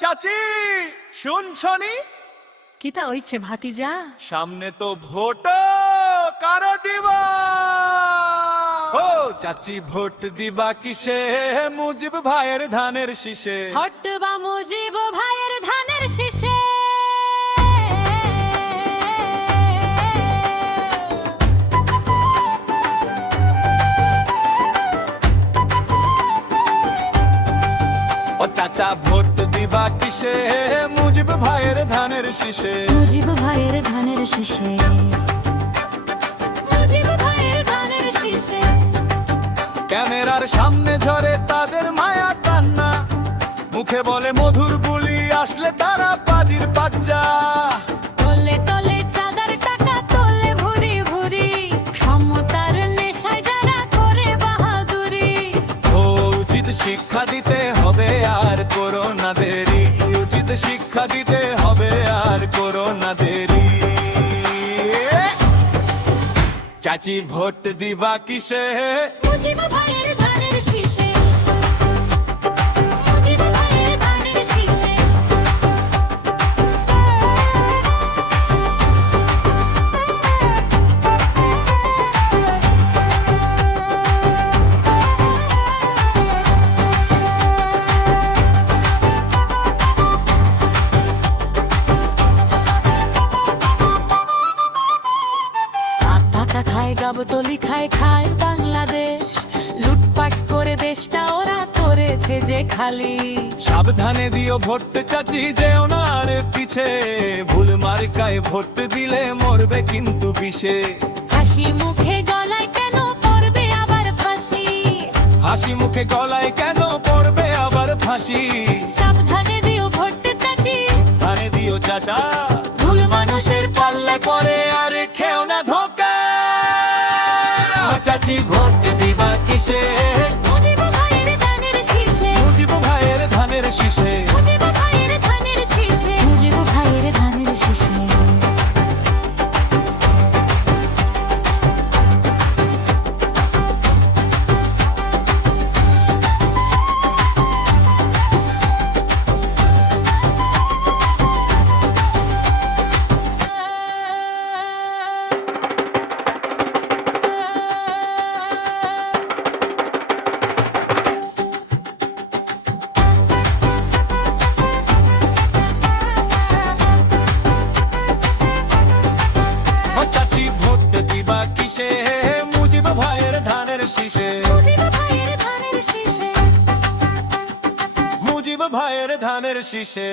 চাচি শুনছনি? কিতা হইছে ভাতিজা? সামনে তো ভোট, কারে দিবা? ও চাচি ভোট দিবা কিসে? মুজিব ভাইয়ের ধানের শীষে। হটবা মুজিব ভাইয়ের ধানের শীষে। ও চাচা ভোট দিবা কিসে? মুজিব ভাইয়ের ধানের শীষে। মুজিব ভাইয়ের ধানের শীষে। মুজিব ভাইয়ের ধানের শীষে। ক্যামেরার সামনে ঝরে তাদের মায়া কান্না, মুখে বলে মধুর বুলি, আসলে তারা বাজির বাচ্চা। তোলে তোলে চাঁদার টাকা তোলে ভুরি ভুরি, সমতার নেশায় যারা করে বাহাদুরি। ও উচিত শিক্ষা দিতে হবে আর করোনা দেরি, উচিত শিক্ষা দিতে হবে আর করোনা দেরি। চাচি ভোট দিবা কিসে? মুজিব ভাইয়ের ধানের শীষে। মুজিব ভাইয়ের ধানের শীষে। টাকা খায় গাবতলি খায় খায় বাংলাদেশ, লুটপাট করে দেশটা ওরা করেছে যে খালি। সাবধানে দিও ভোট চাচি, যেও না আর পিছে, ভুল মার্কায় ভোট দিলে মরবে কিন্তু বিষে। হাসি মুখে গলায় কেন পড়বে আবার ফাঁসি? হাসি মুখে গলায় কেন পড়বে আবার ফাঁসি? সাবধানে দিও ভোট চাচি, ধানে দিও চাচা, ভুল মানুষের পাল্লা করে আর খেও না ধোকা। চাচি ভোট দিবা কিসে? মুজিব ভাইয়ের ধানের শীষে। মুজিব ভাইয়ের ধানের শীষে। মুজিব ভাইয়ের ধানের শীষে। মুজিব ভাইয়ের ধানের শীষে। চাচি ভোট দিবা কিসে? মুজিব ভাইয়ের ধানের শীষে। মুজিব ভাইয়ের ধানের শীষে। মুজিব ভাইয়ের ধানের শীষে।